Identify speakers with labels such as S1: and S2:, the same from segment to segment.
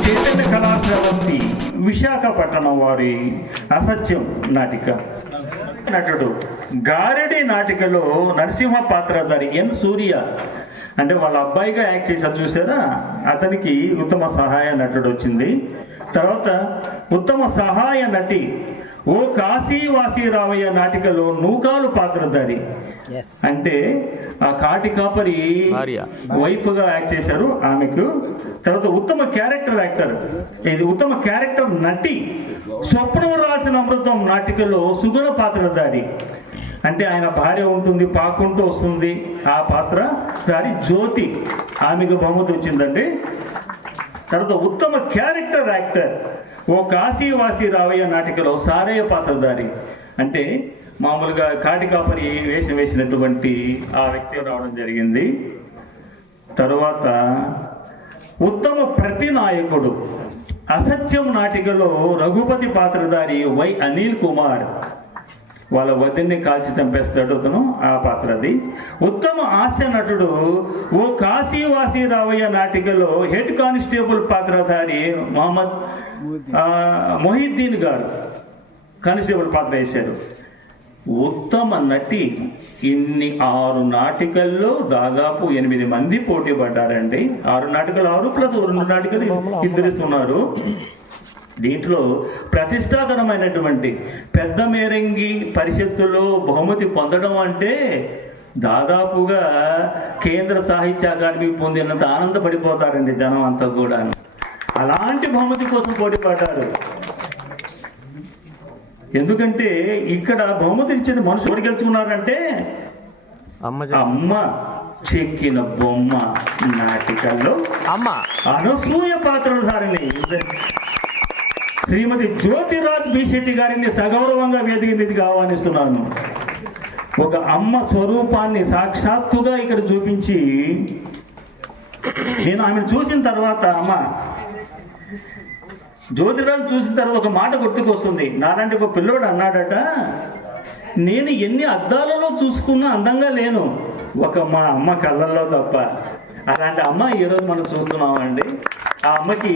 S1: చైతన్య కళాశ్రవంతి విశాఖపట్నం వారి అసత్యం నాటిక. నటుడు గారడి నాటికలో నరసింహ పాత్రధారి ఎన్ సూర్య. అంటే వాళ్ళ అబ్బాయిగా యాక్ట్ చేశారు చూసారా? అతనికి ఉత్తమ సహాయ నటుడు వచ్చింది. తర్వాత ఉత్తమ సహాయ నటి ఓ కాశీవాసి రావయ్య నాటికలో నూకాలు పాత్రధారి. అంటే ఆ కాటి కాపరి
S2: భార్య.
S1: వైఫ్గా యాక్ట్ చేశారు ఆమెకు. తర్వాత ఉత్తమ క్యారెక్టర్ యాక్టర్. ఇది ఉత్తమ క్యారెక్టర్ నటి. స్వప్నం రాసిన అమృతం నాటికలో సుగుణ పాత్రధారి. అంటే ఆయన భార్య ఉంటుంది పాకుంటూ వస్తుంది. ఆ పాత్ర దారి జ్యోతి. ఆమెకు బహుమతి వచ్చిందండి. తర్వాత ఉత్తమ క్యారెక్టర్ యాక్టర్. ఓ కాశీవాసి రావయ్య నాటికలో సారయ్య పాత్రధారి. అంటే మామూలుగా కాటి కాపరి వేషం వేసినటువంటి ఆ వ్యక్తి రావడం జరిగింది. తరువాత ఉత్తమ ప్రతి నాయకుడు అసత్యం నాటికలో రఘుపతి పాత్రధారి వై అనిల్ కుమార్. వాళ్ళ వదిన్ని కాల్చి చంపేస్తాడు అతను ఆ పాత్ర అది ఉత్తమ హాస్య నటుడు ఓ కాశీవాసి రావయ్య నాటికలో హెడ్ కానిస్టేబుల్ పాత్రధారి మొహమ్మద్ మొహిద్దీన్ గారు కానిస్టేబుల్ పాత్ర వేశారు. ఉత్తమ నటి ఇన్ని ఆరు నాటికల్లో దాదాపు ఎనిమిది మంది పోటీ పడ్డారండి. ఆరు నాటికలు ఆరు ప్లస్ రెండు నాటికలు ఇద్దరిస్తున్నారు. దీంట్లో ప్రతిష్టాకరమైనటువంటి పెద్ద మేరంగి పరిషత్తులో బహుమతి పొందడం అంటే దాదాపుగా కేంద్ర సాహిత్య అకాడమీ పొందినంత ఆనందపడిపోతారండి జనం అంతా కూడా అలాంటి బహుమతి కోసం పోటీ పడ్డారు. ఎందుకంటే ఇక్కడ బహుమతి ఇచ్చేది మనుషులు. ఎవరు గెలుచుకున్నారంటే
S2: అమ్మ
S1: చెక్కిన బొమ్మ నాటికల్లో
S2: అమ్మ.
S1: అనసూయ పాత్రధారిణి. శ్రీమతి జ్యోతిరాజ్ బి శెట్టి గారిని సగౌరవంగా వేదిక మీదకి ఆహ్వానిస్తున్నాను. ఒక అమ్మ స్వరూపాన్ని సాక్షాత్తుగా ఇక్కడ చూపించి నేను ఆమెను చూసిన తర్వాత అమ్మ జ్యోతిరాజ్ చూసిన తర్వాత ఒక మాట గుర్తుకొస్తుంది. నాలాంటి ఒక పిల్లోడు అన్నాడట నేను ఎన్ని అద్దాలలో చూసుకున్నా అందంగా లేను. ఒక మా అమ్మ కళ్ళల్లో తప్ప. అలాంటి అమ్మ ఈరోజు మనం చూస్తున్నామండి. ఆ అమ్మకి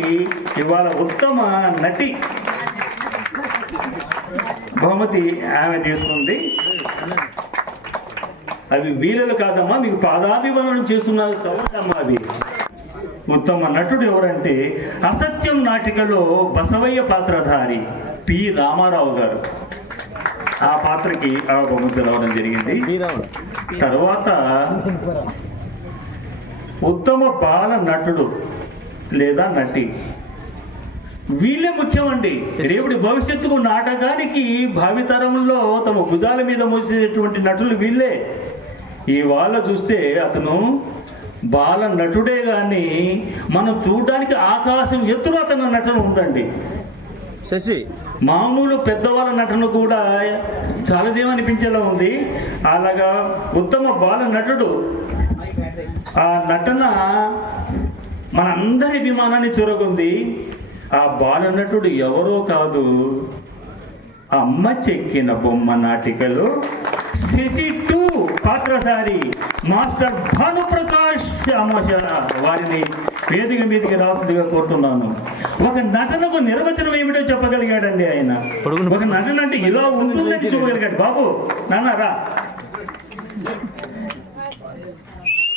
S1: ఇవాళ ఉత్తమ నటి బహుమతి ఆమె తీసుకుంది. అవి వీరలు కాదమ్మా మీకు పాదాభివందనం చేస్తున్నారు సవరమ్మా అవి. ఉత్తమ నటుడు ఎవరంటే అసత్యం నాటికలో బసవయ్య పాత్రధారి పి రామారావు గారు. ఆ పాత్రకి ఆ బహుమతి రావడం జరిగింది. తర్వాత ఉత్తమ బాల నటుడు లేదా నటి? వీళ్ళే ముఖ్యమండి. రేపుడి భవిష్యత్తుకు నాటకానికి భావితరంలో తమ భుజాల మీద మోసేటువంటి నటులు వీళ్ళే. ఈ వాళ్ళ చూస్తే అతను బాల నటుడే గాని మనం చూడడానికి ఆకాశం ఎత్తున అతని నటన ఉందండి.
S2: శశి.
S1: మామూలు పెద్దవాళ్ళ నటన కూడా చాలాదేమనిపించేలా ఉంది. అలాగా ఉత్తమ బాల నటుడు. ఆ నటన మనందరి అభిమానాన్ని చూరగొంది. ఆ బాల నటుడు ఎవరో కాదు. అమ్మ చెక్కిన బొమ్మ నాటికలో శశి టూ పాత్రధారి మాస్టర్ భానుప్రకాష్ అమాష వారిని వేదిక మీదకి రావాల్సిందిగా కోరుతున్నాను. ఒక నటనకు నిర్వచనం ఏమిటో చెప్పగలిగాడండి ఆయన. ఒక నటన అంటే ఇలా ఉంటుందని చెప్పగలిగాడు. బాబు నాన్న రా.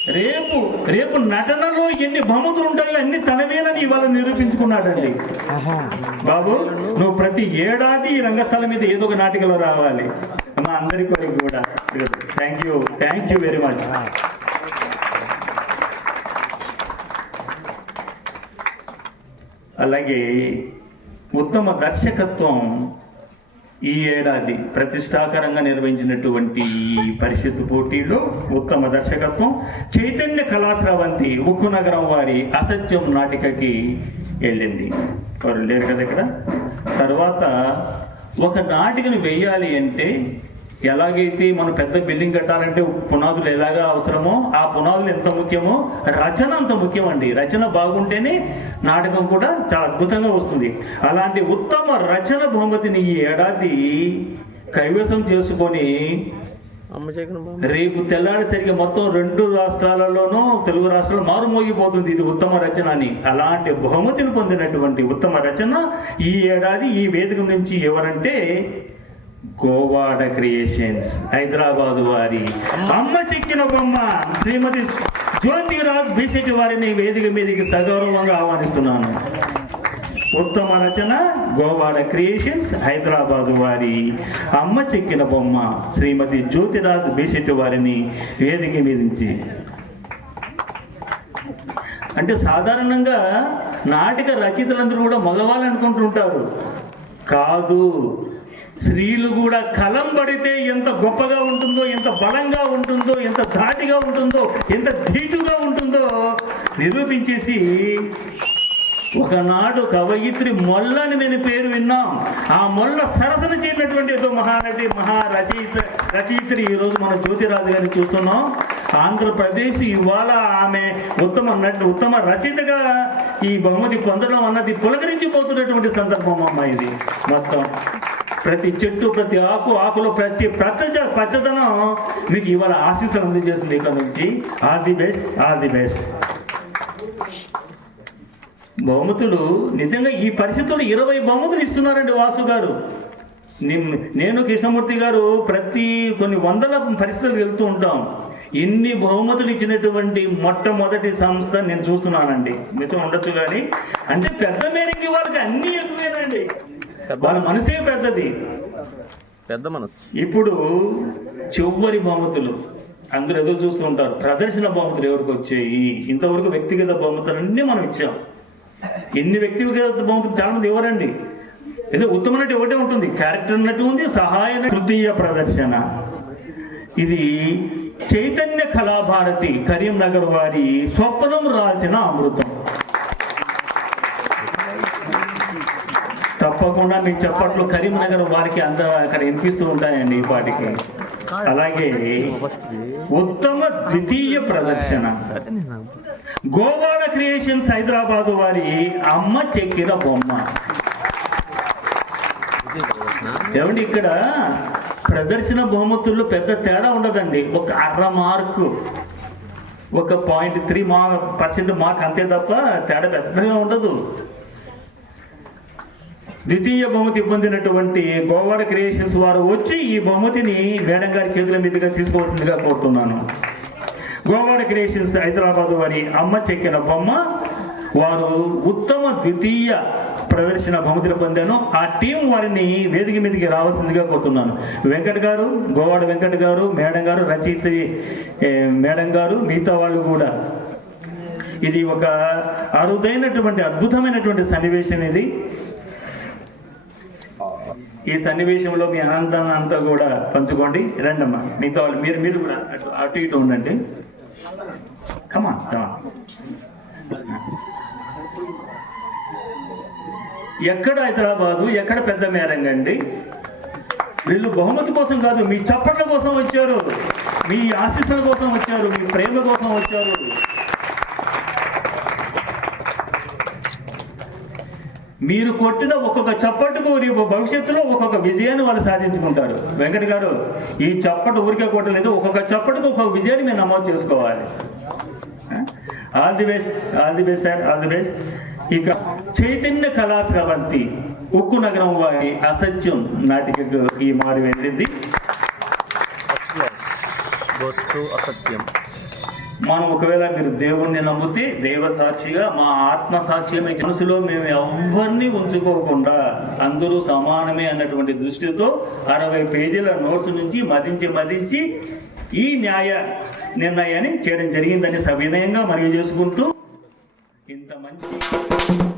S1: రేపు రేపు నటనలో ఎన్ని బహుమతులు ఉంటాయో అన్ని తనవేనని ఇవాళ నిరూపించుకున్నాడండి. బాబు నువ్వు ప్రతి ఏడాది ఈ రంగస్థలం మీద ఏదో ఒక నాటికలో రావాలి. మా అందరి కొరకు కూడా. Thank you thank you very much అలాగే ఉత్తమ దర్శకత్వం ఈ ఏడాది ప్రతిష్టాకరంగా నిర్వహించినటువంటి ఈ పరిషత్తు పోటీలో ఉత్తమ దర్శకత్వం. చైతన్య కళాశ్రవంతి ఉక్కు నగరం వారి అసత్యం నాటికకి వెళ్ళింది. వారు లేరు కదా ఇక్కడ? తర్వాత ఒక నాటికను వేయాలి అంటే ఎలాగైతే మనం పెద్ద బిల్డింగ్ కట్టాలంటే పునాదులు ఎలాగా అవసరమో ఆ పునాదులు ఎంత ముఖ్యమో రచన అంత ముఖ్యమండి. రచన బాగుంటేనే నాటకం కూడా చాలా అద్భుతంగా వస్తుంది. అలాంటి ఉత్తమ రచన బహుమతిని ఈ ఏడాది కైవసం చేసుకొని రేపు తెల్లారేసరికి మొత్తం రెండు రాష్ట్రాలలోనూ తెలుగు రాష్ట్రాలు మారుమోగిపోతుంది ఇది ఉత్తమ రచన అని. అలాంటి బహుమతిని పొందినటువంటి ఉత్తమ రచన ఈ ఏడాది ఈ వేదిక నుంచి ఎవరంటే గోవాడ క్రియేషన్స్ హైదరాబాద్ వారి అమ్మ చెక్కిన బొమ్మ శ్రీమతి జ్యోతిరాజ్ బీసెట్టి వారిని వేదిక మీదకి సగౌరవంగా ఆహ్వానిస్తున్నాను. ఉత్తమ రచన గోవాడ క్రియేషన్స్ హైదరాబాద్ వారి అమ్మ చెక్కిన బొమ్మ శ్రీమతి జ్యోతిరాజ్ బీసెట్టి వారిని వేదిక మీదించి. అంటే సాధారణంగా నాటిక రచయితలందరూ కూడా మగవాళ్ళు అనుకుంటుంటారు. కాదు స్త్రీలు కూడా కలం పడితే ఎంత గొప్పగా ఉంటుందో ఎంత బలంగా ఉంటుందో ఎంత ధాటిగా ఉంటుందో ఎంత ధీటుగా ఉంటుందో నిరూపించేసి ఒకనాడు కవయిత్రి మొల్లని నేను పేరు విన్నాం. ఆ మొల్ల సరసన చేరినటువంటి ఏదో మహానటి మహారచయిత రచయిత్రి ఈరోజు మన జ్యోతిరాజు గారిని చూస్తున్నాం. ఆంధ్రప్రదేశ్ ఇవాళ ఆమె ఉత్తమ నటి ఉత్తమ రచయితగా ఈ బహుమతి పొందడం అన్నది పులకరించిపోతున్నటువంటి సందర్భం అమ్మ ఇది. మొత్తం ప్రతి చెట్టు ప్రతి ఆకు ఆకులో ప్రతి ప్రతి పచ్చదనం మీకు ఇవాళ ఆశీస్సులు అందజేస్తుంది ఇక్కడ నుంచి. All the best all the best బహుమతులు నిజంగా ఈ పరిస్థితుల్లో ఇరవై బహుమతులు ఇస్తున్నారండి వాసు గారు. నిమ్- నేను కృష్ణమూర్తి గారు ప్రతి కొన్ని వందల పరిస్థితులు వెళ్తూ ఉంటాం. ఇన్ని బహుమతులు ఇచ్చినటువంటి మొట్టమొదటి సంస్థ నేను చూస్తున్నానండి. నిజం ఉండొచ్చు కానీ అంటే పెద్ద మేరకు వాళ్ళకి అన్నీ ఎక్కువేనండి. వాళ్ళ మనసే పెద్దది.
S2: పెద్ద మనసు.
S1: ఇప్పుడు చివరి బహుమతులు అందరూ ఎదురు చూస్తూ ఉంటారు. ప్రదర్శన బహుమతులు ఎవరికి వచ్చాయి? ఇంతవరకు వ్యక్తిగత బహుమతులు అన్నీ మనం ఇచ్చాం. ఎన్ని వ్యక్తిగత బహుమతులు చాలా మంది ఇవ్వరండి. ఏదో ఉత్తమ నటి ఒకటే ఉంటుంది. క్యారెక్టర్ నటి ఉంది సహాయ తృతీయ ప్రదర్శన. ఇది చైతన్య కళాభారతి కరీంనగర్ వారి స్వప్నం రాల్చిన అమృతం. తప్పకుండా మీ చప్పట్లు కరీంనగర్ వారికి అంత అక్కడ వినిపిస్తూ ఉంటాయండి ఈ పాటికి అలాగే ఉత్తమ ద్వితీయ ప్రదర్శన. గోవాడ క్రియేషన్స్ హైదరాబాద్ వారి అమ్మ చెక్కిన బొమ్మ. ఏమండి ఇక్కడ ప్రదర్శన బహుమతుల్లో పెద్ద తేడా ఉండదండి. ఒక అర్ర మార్కు ఒక point three mark percent mark అంతే తప్ప తేడా పెద్దగా ఉండదు. ద్వితీయ బహుమతి పొందినటువంటి గోవాడ క్రియేషన్స్ వారు వచ్చి ఈ బహుమతిని మేడం గారి చేతుల మీదుగా తీసుకోవాల్సిందిగా కోరుతున్నాను. గోవాడ క్రియేషన్స్ హైదరాబాద్ వారి అమ్మ చెక్కిన బొమ్మ వారు ఉత్తమ ద్వితీయ ప్రదర్శన బహుమతిని పొందాను. ఆ టీం వారిని వేదిక మీదకి రావాల్సిందిగా కోరుతున్నాను. వెంకట్ గారు గోవాడ వెంకట్ గారు మేడం గారు రచయిత మేడం గారు మిగతా వాళ్ళు కూడా. ఇది ఒక అరుదైనటువంటి అద్భుతమైనటువంటి సన్నివేశం ఇది. ఈ సన్నివేశంలో మీ ఆనందాన్ని అంతా కూడా పంచుకోండి. రండమ్మా. మీతో వాళ్ళు మీరు మీరు కూడా అటు అటు ఇటు ఉండండి. కమా ఎక్కడ హైదరాబాదు ఎక్కడ పెద్ద మేరంగండి వీళ్ళు బహుమతి కోసం కాదు మీ చప్పట్ల కోసం వచ్చారు. మీ ఆశీస్సుల కోసం వచ్చారు మీ ప్రేమ కోసం వచ్చారు. మీరు కొట్టిన ఒక్కొక్క చప్పట్టుకు రేపు భవిష్యత్తులో ఒక్కొక్క విజయాన్ని వాళ్ళు సాధించుకుంటారు. వెంకట గారు ఈ చప్పటు ఊరికే కొట్టలేదు ఒక్కొక్క చప్పటుకు ఒక్కొక్క విజయాన్ని మీరు నమోదు చేసుకోవాలి. All the best all the best sir all the best ఇక చైతన్య కళాశ్రవంతి ఉక్కు నగరం వారి అసత్యం నాటికకు ఈ మారు వెళ్ళింది
S2: అసత్యం.
S1: మనం ఒకవేళ మీరు దేవుణ్ణి నమ్మితే దేవ సాక్షిగా మా ఆత్మ సాక్ష్యమే. మనసులో మేము ఎవరిని ఉంచుకోకుండా అందరూ సమానమే అన్నటువంటి దృష్టితో అరవై పేజీల నోట్స్ నుంచి మదించి మదించి ఈ న్యాయ నిర్ణయాన్ని చేయడం జరిగిందని సవినయంగా మనవి చేసుకుంటూ ఇంత మంచి